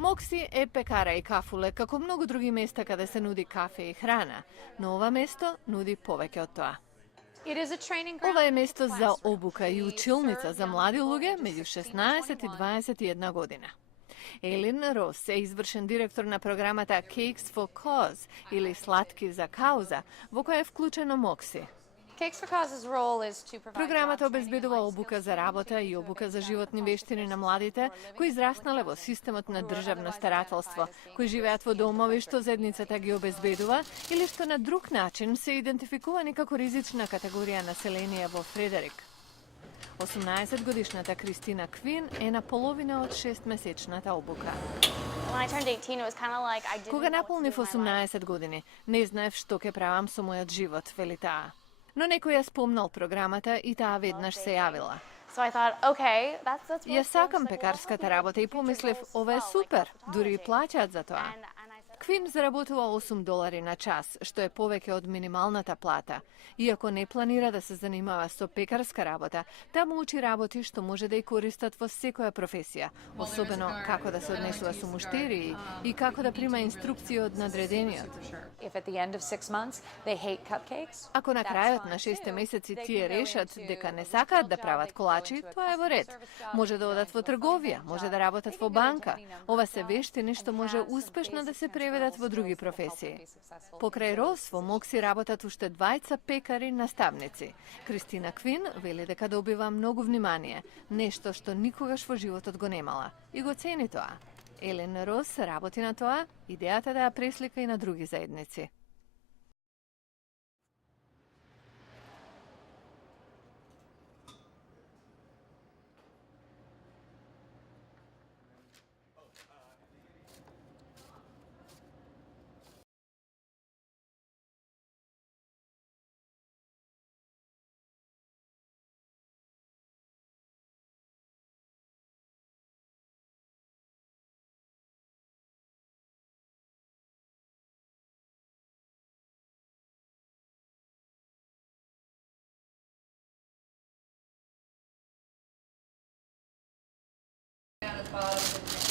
Moksi je pekara i kafule, kako mnogo drugih mjesta kada se nudi kafe i hrana, no ova mjesto nudi poveke od toa. Ova je mjesto za obuka i učilnica za mladi uloge među 16 i 21 godina. Elin Ross je izvršen direktor na programata Cakes for Cause ili Slatki za kauza, vo koja je vključeno Moksi. Programat obezbedува обука за работа и обука за животни вештини на младите кои израснале во системот на државно старателство, кои живеат во домови што заедницата ги обезбедува или што на друг начин се идентификувани како ризична категорија население во Фредерик. 18-годишната Кристина Квин е на половина од 6-месечната обука. Кога наполнив 18 години, не знаев што ќе правам со мојот живот, вели таа. Но некој ја спомнал програмата и таа веднаш се јавила. Ја сакам пекарската работа и помислив, ова е супер, дури и плаќаат за тоа. Квин заработува $8 на час, што е повеќе од минималната плата. Иако не планира да се занимава со пекарска работа, таму учи работи што може да ја користат во секоја професија, особено како да се однесува со муштери и како да прима инструкции од надредениот. Ако на крајот на 6 месеци тие решат дека не сакаат да прават колачи, тоа е во ред. Може да одат во трговија, може да работат во банка. Ова се вештини што може успешно да се преведат во други професии. Покрај Рос во Мокси работат уште двајца пекари наставници. Кристина Квин вели дека добива многу внимание, нешто што никогаш во животот го немала. И го цени тоа. Елен Рос работи на тоа, идејата да ја преслика и на други заедници. Bottom.